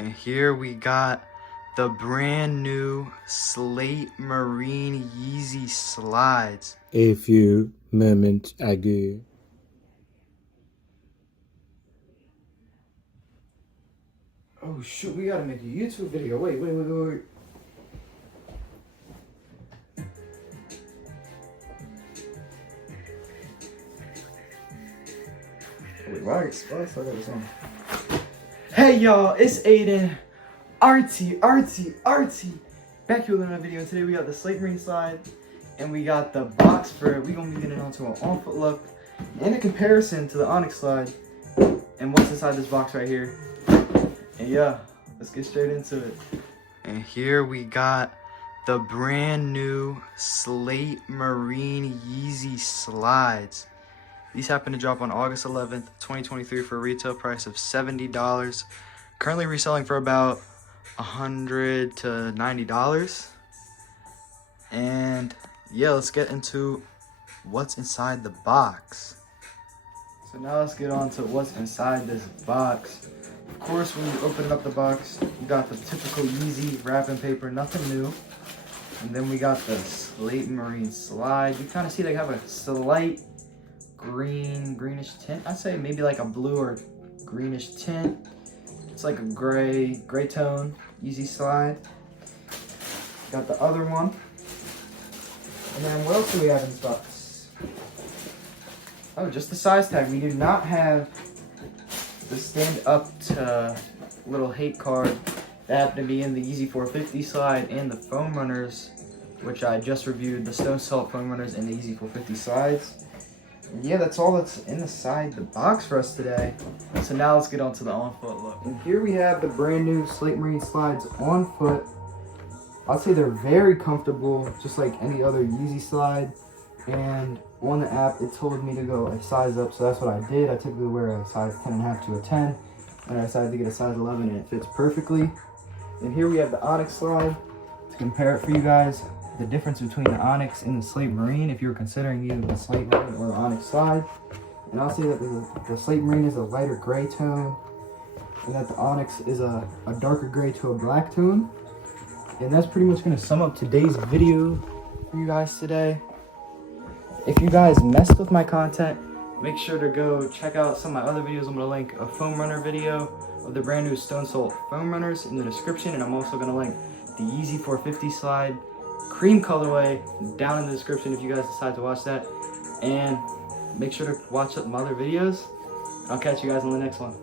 And here we got the brand new Slate Marine Yeezy Slides. A few moments ago. Oh shoot, we gotta make a YouTube video. Wait. Wait, why I still got this on? Hey y'all, it's Aiden. Artie. Back here with another video. Today we got the Slate Marine Slide and we got the box for it. We're gonna be getting onto an on-foot look and a comparison to the Onyx Slide and what's inside this box right here. And yeah, let's get straight into it. And here we got the brand new Slate Marine Yeezy Slides. These happen to drop on August 11th, 2023 for a retail price of $70. Currently reselling for about $100 to $90. And yeah, let's get into what's inside the box. So now let's get on to what's inside this box. Of course, when you open up the box, you got the typical Yeezy wrapping paper, nothing new. And then we got the Slate Marine Slide. You kind of see they have a slight greenish tint. I'd say maybe like a blue or greenish tint. It's like a gray tone Yeezy Slide. Got the other one. And then what else do we have in this box? Oh, just the size tag. We do not have the stand up to little hate card that happened to be in the Yeezy 450 Slide and the foam runners, which I just reviewed, the Stone Salt foam runners and the Yeezy 450 Slides. And yeah, that's all that's inside the box for us today. So now let's get on to the on-foot look. And here we have the brand new Slate Marine Slides on foot. I'd say they're very comfortable, just like any other Yeezy Slide. And on the app, it told me to go a size up, so that's what I did. I typically wear a size 10.5 to a 10, and I decided to get a size 11, and it fits perfectly. And here we have the Onyx Slide. To compare it for you guys, the difference between the Onyx and the Slate Marine, if you're considering either the Slate Marine or the Onyx Slide. And I'll say that the Slate Marine is a lighter gray tone, and that the Onyx is a darker gray to a black tone. And that's pretty much going to sum up today's video for you guys today. If you guys messed with my content, make sure to go check out some of my other videos. I'm going to link a foam runner video of the brand new Stone Salt foam runners in the description, and I'm also going to link the Yeezy 450 Slide cream colorway down in the description if you guys decide to watch that. And make sure to watch my other videos. I'll catch you guys on the next one.